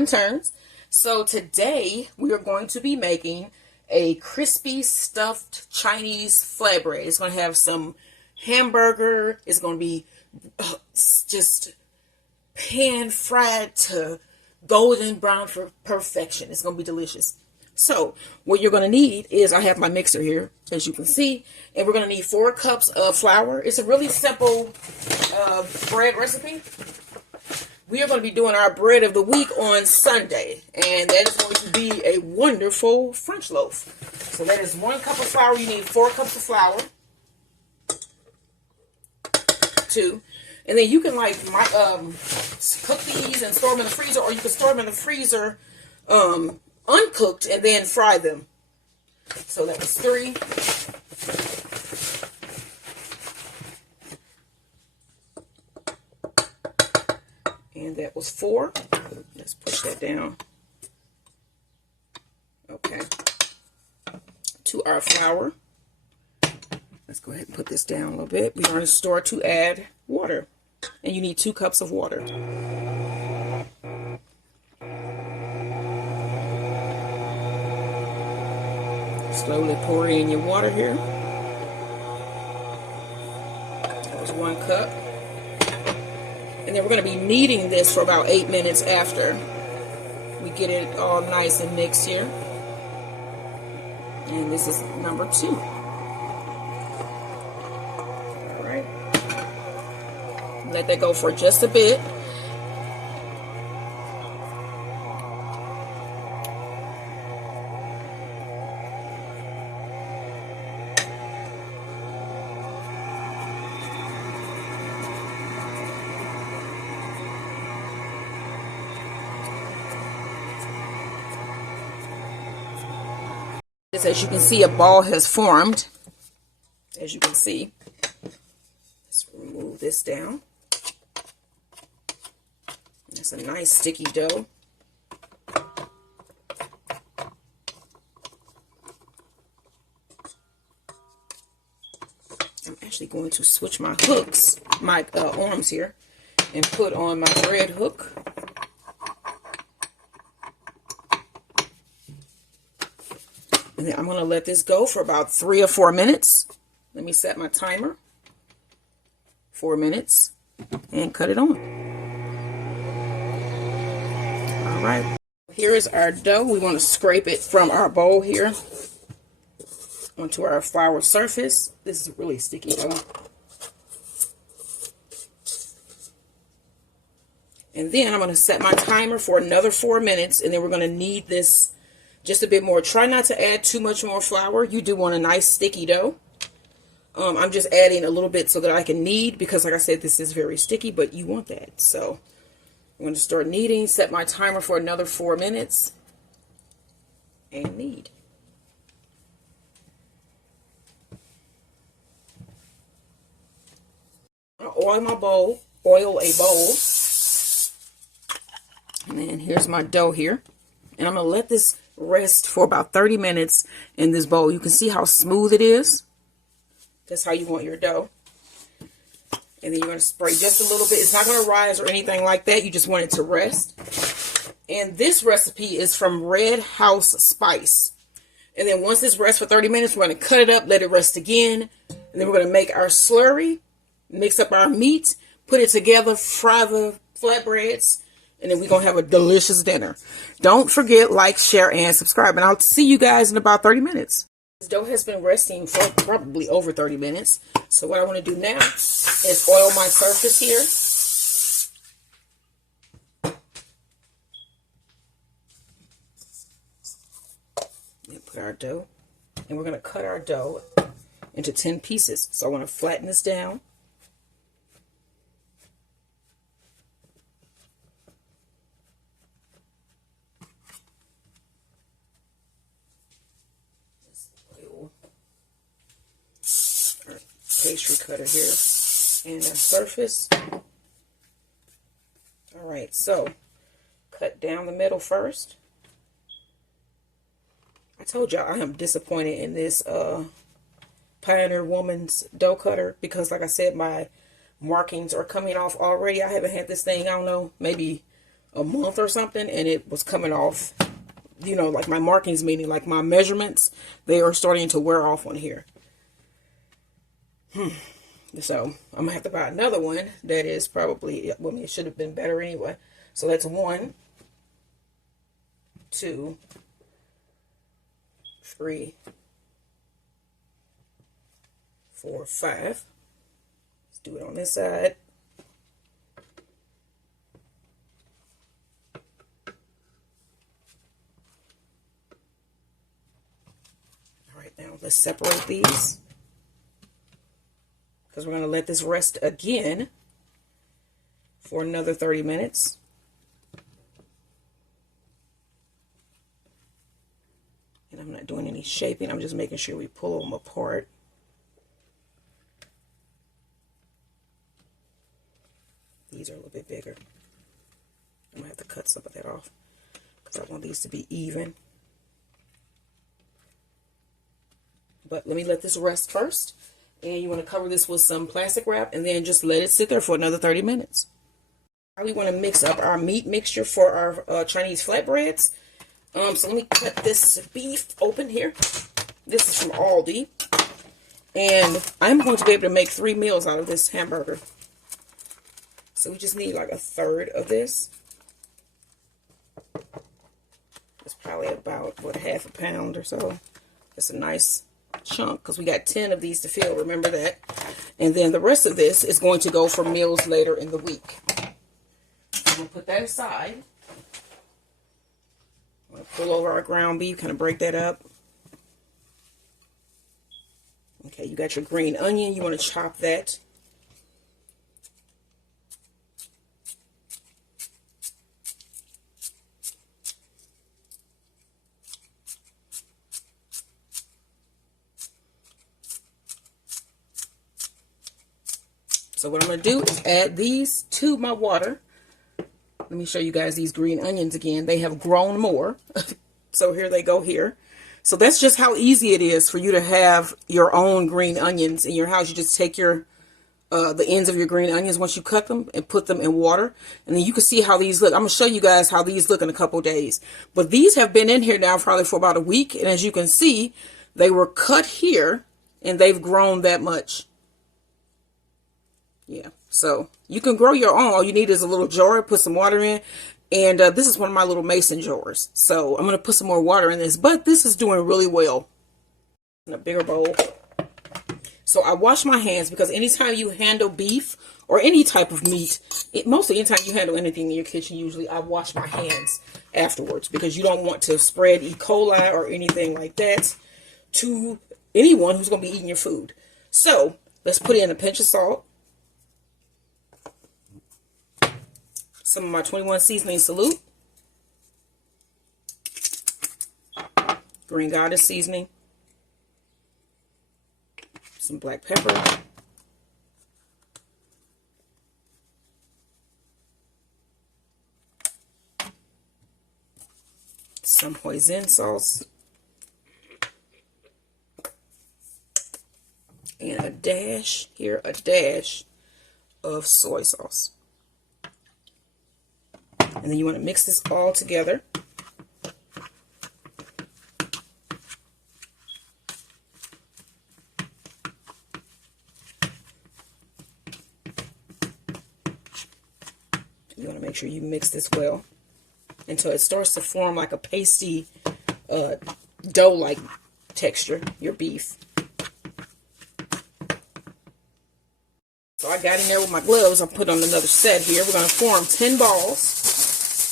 Jordan Turns. So today we are going to be making a crispy stuffed Chinese flatbread. It's going to have some hamburger. It's going to be just pan fried to golden brown for perfection. It's going to be delicious. So what you're going to need is, I have my mixer here, as you can see, and we're going to need 4 cups of flour. It's a really simple bread recipe. We are going to be doing our bread of the week on Sunday, and that is going to be a wonderful French loaf. So that is 1 cup of flour. You need 4 cups of flour. 2. And then you can cook these and store them in the freezer, or you can store them in the freezer uncooked and then fry them. So that was 3. And that was 4. Let's push that down. Okay. To our flour. Let's go ahead and put this down a little bit. We're going to start to add water. And you need 2 cups of water. Slowly pour in your water here. That was 1 cup. And then we're going to be kneading this for about 8 minutes after we get it all nice and mixed here. And this is number 2. All right. Let that go for just a bit. As you can see, a ball has formed. As you can see, let's remove this down. That's a nice sticky dough. I'm actually going to switch my hooks, my arms here, and put on my bread hook. And then I'm going to let this go for about 3 or 4 minutes. Let me set my timer. 4 minutes. And cut it on. All right. Here is our dough. We want to scrape it from our bowl here onto our flour surface. This is really sticky dough. And then I'm going to set my timer for another 4 minutes. And then we're going to knead this just a bit more. Try not to add too much more flour. You do want a nice sticky dough. I'm just adding a little bit so that I can knead, because like I said, this is very sticky, but you want that. So I'm going to start kneading, set my timer for another 4 minutes, and knead. I'll oil a bowl. And then here's my dough here. And I'm going to let this rest for about 30 minutes in this bowl. You can see how smooth it is. That's how you want your dough. And then you're going to spray just a little bit. It's not going to rise or anything like that. You just want it to rest. And this recipe is from Red House Spice. And then once this rests for 30 minutes, we're going to cut it up, let it rest again. And then we're going to make our slurry, mix up our meat, put it together, fry the flatbreads, and then we're going to have a delicious dinner. Don't forget, like, share, and subscribe. And I'll see you guys in about 30 minutes. This dough has been resting for probably over 30 minutes. So what I want to do now is oil my surface here. And put our dough. And we're going to cut our dough into 10 pieces. So I want to flatten this down. Pastry cutter here and our surface. All right, so cut down the middle first. I told y'all I am disappointed in this Pioneer Woman's dough cutter, because like I said, my markings are coming off already. I haven't had this thing, I don't know, maybe a month or something, and it was coming off, you know, like my markings, meaning like my measurements, they are starting to wear off on here. So I'm gonna have to buy another one that is probably, well, it should have been better anyway. So that's 1, 2, 3, 4, 5. Let's do it on this side. All right, now let's separate these, because we're going to let this rest again for another 30 minutes. And I'm not doing any shaping. I'm just making sure we pull them apart. These are a little bit bigger. I'm going to have to cut some of that off because I want these to be even. But let me let this rest first. And you want to cover this with some plastic wrap and then just let it sit there for another 30 minutes. Now we want to mix up our meat mixture for our Chinese flatbreads. So let me cut this beef open here. This is from Aldi. And I'm going to be able to make 3 meals out of this hamburger. So we just need like 1/3 of this. It's probably about, what, 1/2 pound or so. It's a nice chunk because we got 10 of these to fill. Remember that. And then the rest of this is going to go for meals later in the week. I'm going to put that aside. I'm going to pull over our ground beef, kind of break that up. Okay, you got your green onion. You want to chop that. So what I'm going to do is add these to my water. Let me show you guys these green onions again. They have grown more. So here they go here. So that's just how easy it is for you to have your own green onions in your house. You just take your the ends of your green onions once you cut them and put them in water. And then you can see how these look. I'm going to show you guys how these look in a couple days. But these have been in here now probably for about a week. And as you can see, they were cut here and they've grown that much. Yeah, so you can grow your own. All you need is a little jar, put some water in. And this is one of my little mason jars. So I'm going to put some more water in this. But this is doing really well. In a bigger bowl. So I wash my hands because anytime you handle beef or any type of meat, mostly anytime you handle anything in your kitchen, usually I wash my hands afterwards. Because you don't want to spread E. coli or anything like that to anyone who's going to be eating your food. So let's put in a pinch of salt. Some of my 21 seasoning salute, green goddess seasoning, some black pepper, some hoisin sauce, and a dash of soy sauce. And then you want to mix this all together. You want to make sure you mix this well until it starts to form like a pasty dough-like texture, your beef. So I got in there with my gloves. I put on another set here. We're going to form 10 balls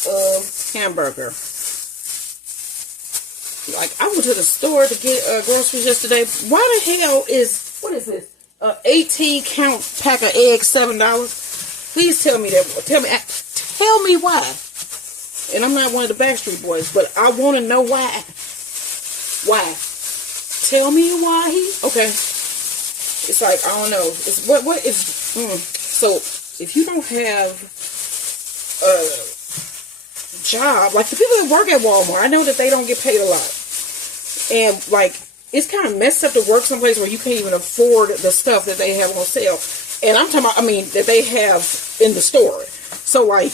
of hamburger. Like, I went to the store to get groceries yesterday. Why the hell is, what is this? 18 count pack of eggs, $7? Please tell me that. Tell me why. And I'm not one of the Backstreet Boys, but I want to know why. Why? Tell me why okay. It's like, I don't know. It's what is so if you don't have a job, like the people that work at Walmart, I know that they don't get paid a lot. And like, it's kind of messed up to work someplace where you can't even afford the stuff that they have on sale. And I'm talking about, I mean, that they have in the store. So like,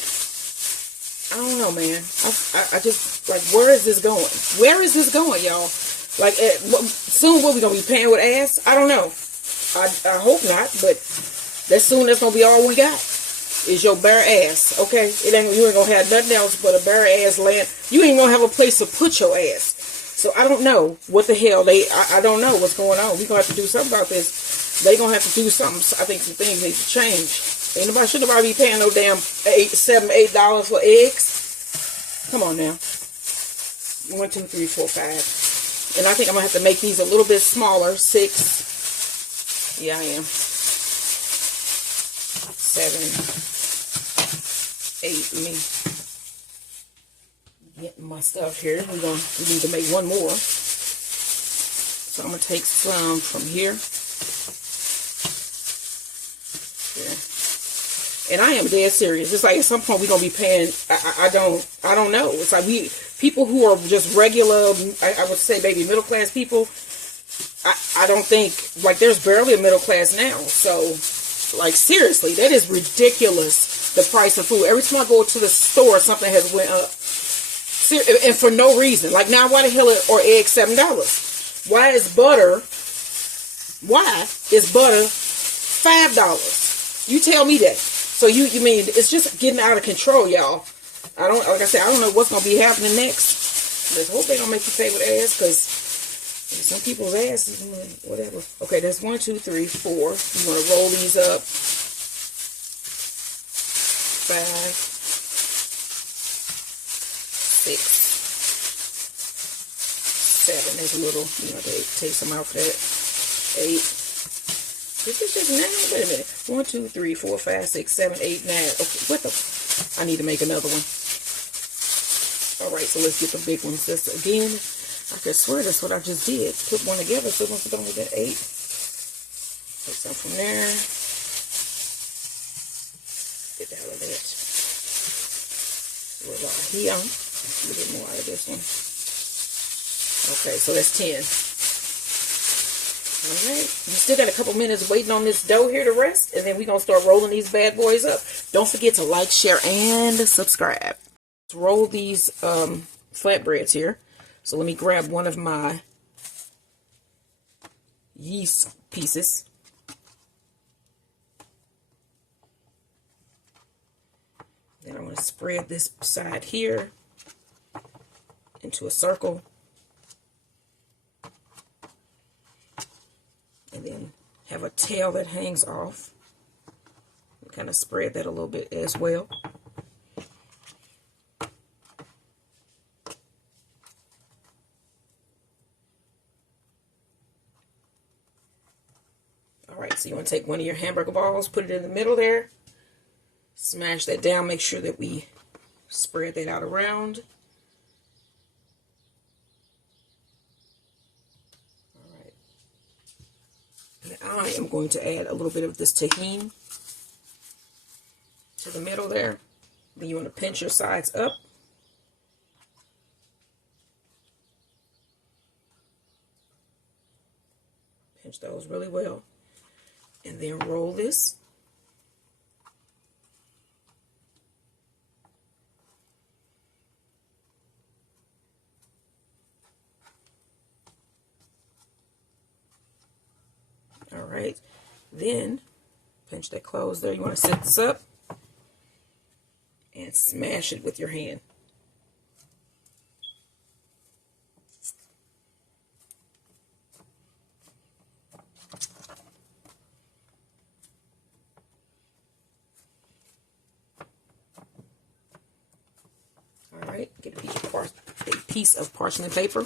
I don't know, man. I just, like, where is this going? Where is this going, y'all? Like, soon what we gonna be paying with ass? I don't know. I hope not, but soon that's gonna be all we got. Is your bare ass, okay? You ain't gonna have nothing else but a bare ass land. You ain't gonna have a place to put your ass. So I don't know what the hell I don't know what's going on. We're gonna have to do something about this. They gonna have to do something. I think some things need to change. Ain't nobody should nobody be paying no damn $7-8 for eggs. Come on now. 1, 2, 3, 4, 5. And I think I'm gonna have to make these a little bit smaller. 6. Yeah, I am. 7, 8. Let me get my stuff here. We need to make one more. So I'm gonna take some from here. Yeah. And I am dead serious. It's like at some point we're gonna be paying. I don't know. It's like people who are just regular. I would say maybe middle class people. I don't think, like, there's barely a middle class now. So, like, seriously, that is ridiculous. The price of food. Every time I go to the store, something has went up. And for no reason. Like, now, why the hell are eggs $7? Why is butter $5? You tell me that. So you mean it's just getting out of control, y'all. Like I said, I don't know what's gonna be happening next. Let's hope they don't make you pay with ass, because some people's ass is whatever. Okay, that's 1, 2, 3, 4. You want to roll these up. 5, 6, 7. There's a little, they take some out for that. 8. This is just 9. Wait a minute. 1, 2, 3, 4, 5, 6, 7, 8, 9. Okay, what the? I need to make another one. Alright, so let's get the big ones. This again, I could swear that's what I just did. Put one together, so once it's only been 8. Take some from there. Get out of that. A little out here. A little bit more out of this one. Okay, so that's 10. Alright, we still got a couple minutes waiting on this dough here to rest, and then we're going to start rolling these bad boys up. Don't forget to like, share, and subscribe. Let's roll these flatbreads here. So let me grab one of my yeast pieces. Then I'm going to spread this side here into a circle. And then have a tail that hangs off. Kind of spread that a little bit as well. Alright, so you want to take one of your hamburger balls, put it in the middle there. Smash that down. Make sure that we spread that out around. I am going to add a little bit of this tahini to the middle there. Then you want to pinch your sides up. Pinch those really well. And then roll this. Alright, then pinch that close there. You want to set this up and smash it with your hand. Alright, get a piece of parchment paper.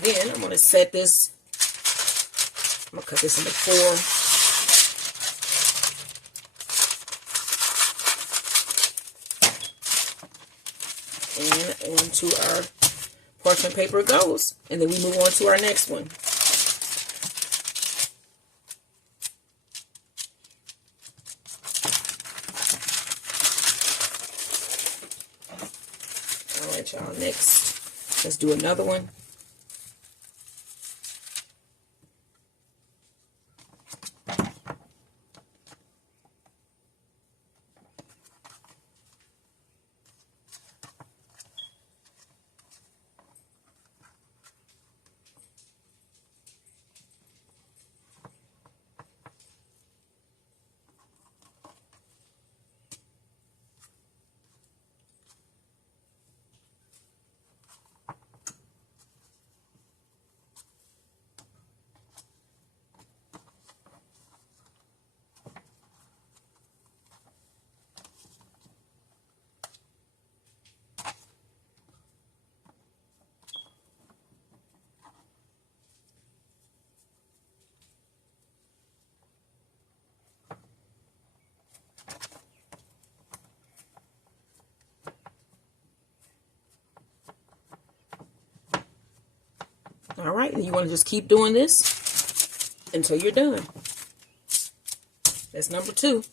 Then I'm going to set this, I'm going to cut this into 4. And onto our parchment paper it goes. And then we move on to our next one. Alright, y'all, next, let's do another one. All right, and you want to just keep doing this until you're done. That's number 2.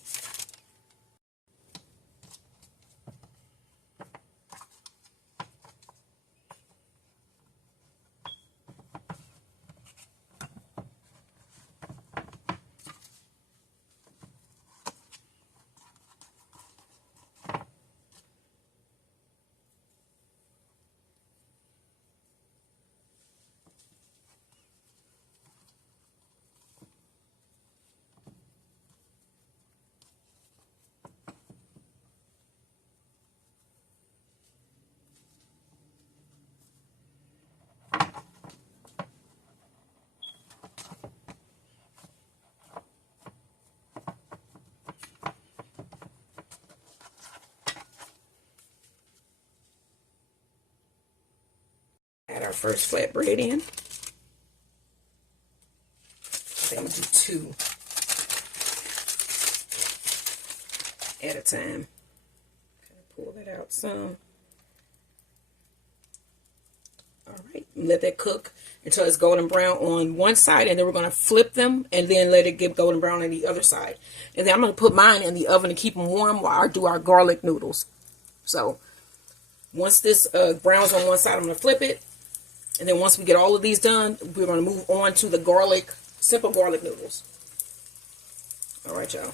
Add our first flatbread in. I'm going to do 2 at a time. Pull that out some. All right, let that cook until it's golden brown on one side, and then we're going to flip them and then let it get golden brown on the other side. And then I'm going to put mine in the oven to keep them warm while I do our garlic noodles. So once this browns on one side, I'm going to flip it. And then once we get all of these done, we're going to move on to the simple garlic noodles. All right, y'all.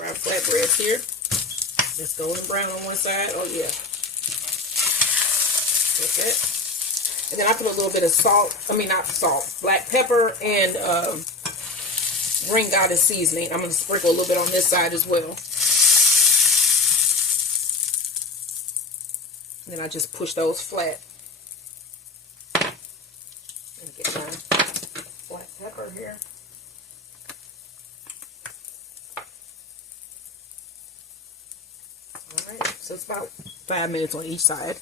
Our flatbreads here. It's golden brown on one side. Oh, yeah. Like that. And then I put a little bit of salt. I mean, not salt. Black pepper and green goddess seasoning. I'm going to sprinkle a little bit on this side as well. And then I just push those flat. And get my black pepper here. Alright, so it's about 5 minutes on each side.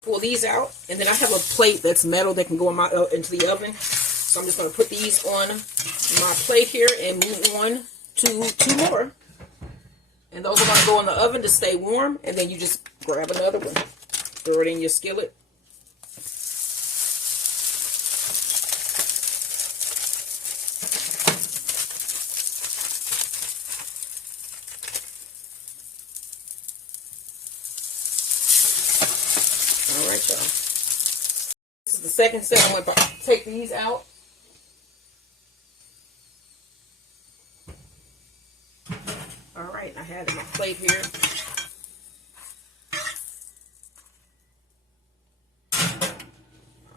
Pull these out, and then I have a plate that's metal that can go in into the oven. So I'm just going to put these on my plate here and move on to 2 more. And those are going to go in the oven to stay warm, and then you just grab another one. Throw it in your skillet. Alright, y'all. This is the second set. I'm going to take these out. Alright, I have my plate here.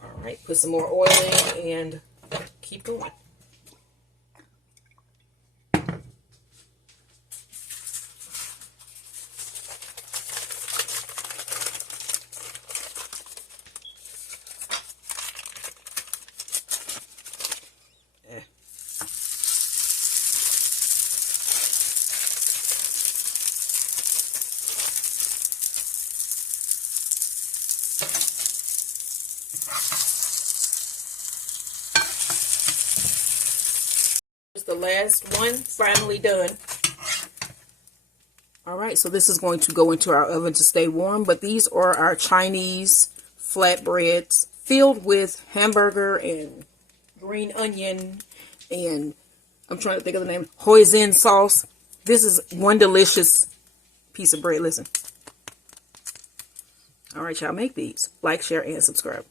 Alright, put some more oil in and keep going. The last one, finally done. Alright, so this is going to go into our oven to stay warm, but these are our Chinese flatbreads filled with hamburger and green onion and I'm trying to think of the name, hoisin sauce. This is one delicious piece of bread. Listen. Alright, y'all, make these. Like, share, and subscribe.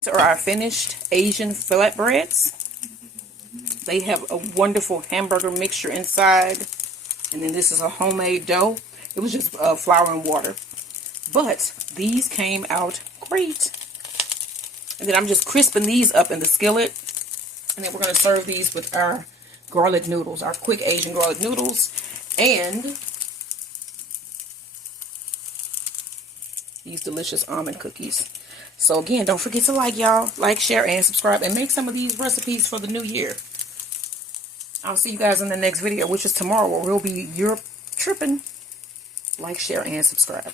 These are our finished Asian flatbreads. They have a wonderful hamburger mixture inside. And then this is a homemade dough. It was just flour and water. But these came out great. And then I'm just crisping these up in the skillet. And then we're going to serve these with our garlic noodles, our quick Asian garlic noodles. And these delicious almond cookies. So again, don't forget to like, y'all. Like, share, and subscribe. And make some of these recipes for the new year. I'll see you guys in the next video, which is tomorrow, where we'll be Europe tripping. Like, share, and subscribe.